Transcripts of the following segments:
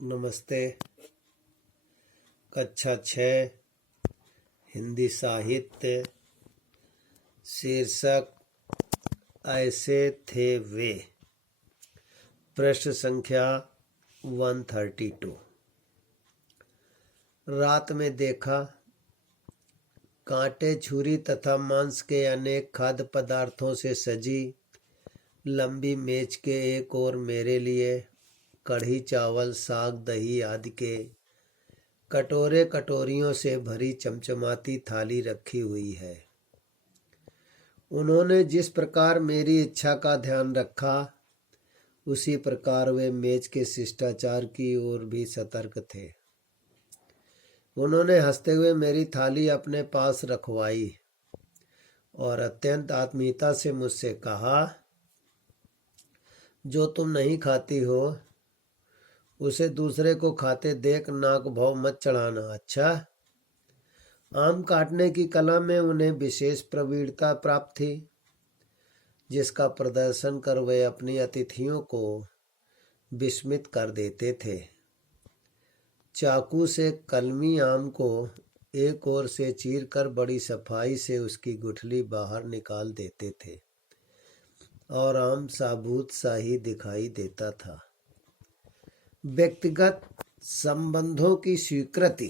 नमस्ते। कक्षा 6 हिंदी साहित्य। शीर्षक ऐसे थे वे। प्रश्न संख्या 132। रात में देखा, कांटे, छुरी तथा मांस के अनेक खाद्य पदार्थों से सजी लंबी मेज के एक ओर मेरे लिए कढ़ी, चावल, साग, दही आदि के कटोरे कटोरियों से भरी चमचमाती थाली रखी हुई है। उन्होंने जिस प्रकार मेरी इच्छा का ध्यान रखा, उसी प्रकार वे मेज के शिष्टाचार की ओर भी सतर्क थे। उन्होंने हंसते हुए मेरी थाली अपने पास रखवाई और अत्यंत आत्मीयता से मुझसे कहा, जो तुम नहीं खाती हो उसे दूसरे को खाते देख नाक भाव मत चढ़ाना। अच्छा। आम काटने की कला में उन्हें विशेष प्रवीणता प्राप्त थी, जिसका प्रदर्शन कर वे अपनी अतिथियों को विस्मित कर देते थे। चाकू से कलमी आम को एक ओर से चीरकर बड़ी सफाई से उसकी गुठली बाहर निकाल देते थे और आम साबुत सा ही दिखाई देता था। व्यक्तिगत संबंधों की स्वीकृति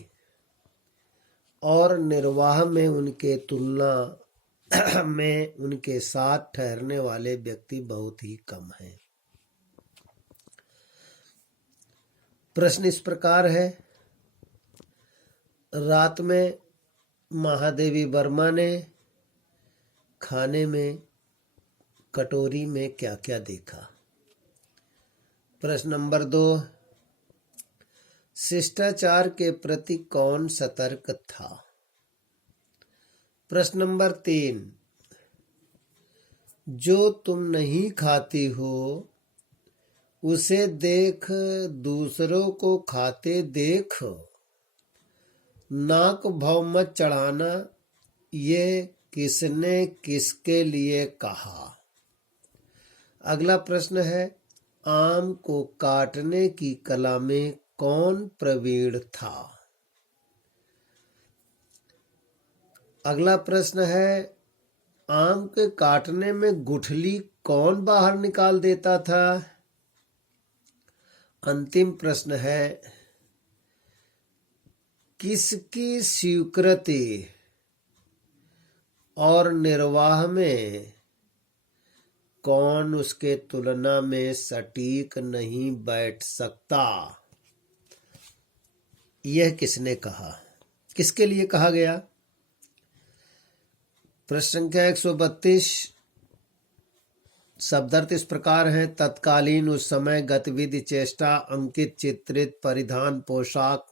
और निर्वाह में उनके तुलना में उनके साथ ठहरने वाले व्यक्ति बहुत ही कम हैं। प्रश्न इस प्रकार है। रात में महादेवी वर्मा ने खाने में कटोरी में क्या क्या देखा? प्रश्न नंबर 2, शिष्टाचार के प्रति कौन सतर्क था? प्रश्न नंबर 3, जो तुम नहीं खाती हो उसे देख दूसरों को खाते देख नाक भाव मत चढ़ाना, ये किसने किसके लिए कहा? अगला प्रश्न है, आम को काटने की कला में कौन प्रवीण था? अगला प्रश्न है, आम के काटने में गुठली कौन बाहर निकाल देता था? अंतिम प्रश्न है, किसकी स्वीकृति और निर्वाह में कौन उसके तुलना में सटीक नहीं बैठ सकता? यह किसने कहा? किसके लिए कहा गया? प्रश्न संख्या 132। शब्दार्थ इस प्रकार है। तत्कालीन, उस समय, गतिविधि, चेष्टा, अंकित, चित्रित, परिधान, पोशाक,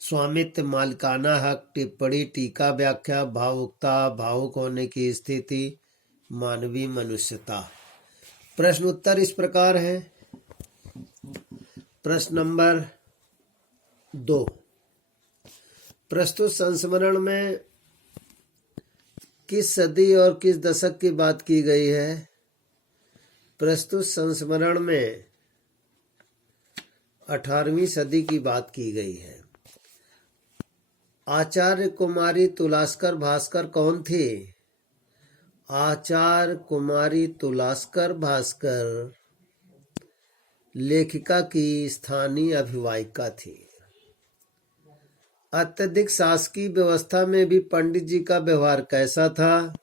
स्वामित्व, मालिकाना हक, टिप्पणी, टीका, व्याख्या, भावुकता, भावुक होने की स्थिति, मानवीय मनुष्यता। प्रश्न उत्तर इस प्रकार है। प्रश्न नंबर 2, प्रस्तुत संस्मरण में किस सदी और किस दशक की बात की गई है? प्रस्तुत संस्मरण में 18वीं सदी की बात की गई है। आचार्य कुमारी तुलास्कर भास्कर कौन थी? आचार्य कुमारी तुलास्कर भास्कर लेखिका की स्थानीय अभिवाहिका थी। अत्यधिक शासकीय व्यवस्था में भी पंडित जी का व्यवहार कैसा था?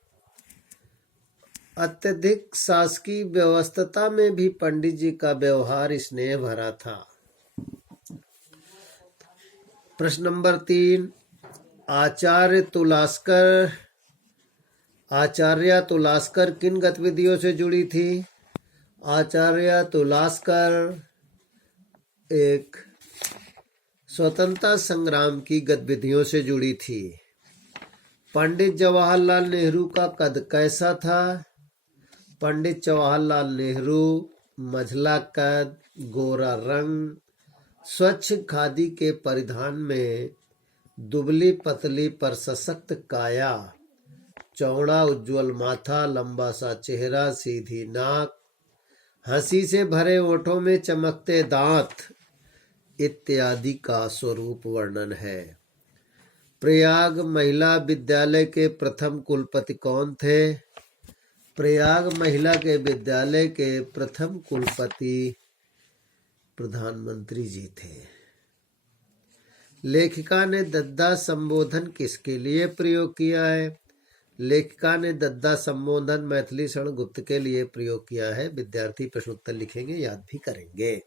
अत्यधिक शासकीय व्यवस्था में भी पंडित जी का व्यवहार स्नेह भरा था। प्रश्न नंबर 3, आचार्य तुलास्कर किन गतिविधियों से जुड़ी थी? आचार्य तुलास्कर एक स्वतंत्रता संग्राम की गतिविधियों से जुड़ी थी। पंडित जवाहरलाल नेहरू का कद कैसा था? पंडित जवाहरलाल नेहरू मझला कद, गोरा रंग, स्वच्छ खादी के परिधान में, दुबली पतली पर सशक्त काया, चौड़ा उज्ज्वल माथा, लंबा सा चेहरा, सीधी नाक, हंसी से भरे ओठों में चमकते दांत, इत्यादि का स्वरूप वर्णन है। प्रयाग महिला विद्यालय के प्रथम कुलपति कौन थे? प्रयाग महिला के विद्यालय के प्रथम कुलपति प्रधानमंत्री जी थे। लेखिका ने दद्दा संबोधन किसके लिए प्रयोग किया है? लेखिका ने दद्दा संबोधन मैथिली शरण गुप्त के लिए प्रयोग किया है। विद्यार्थी प्रश्नोत्तर लिखेंगे, याद भी करेंगे।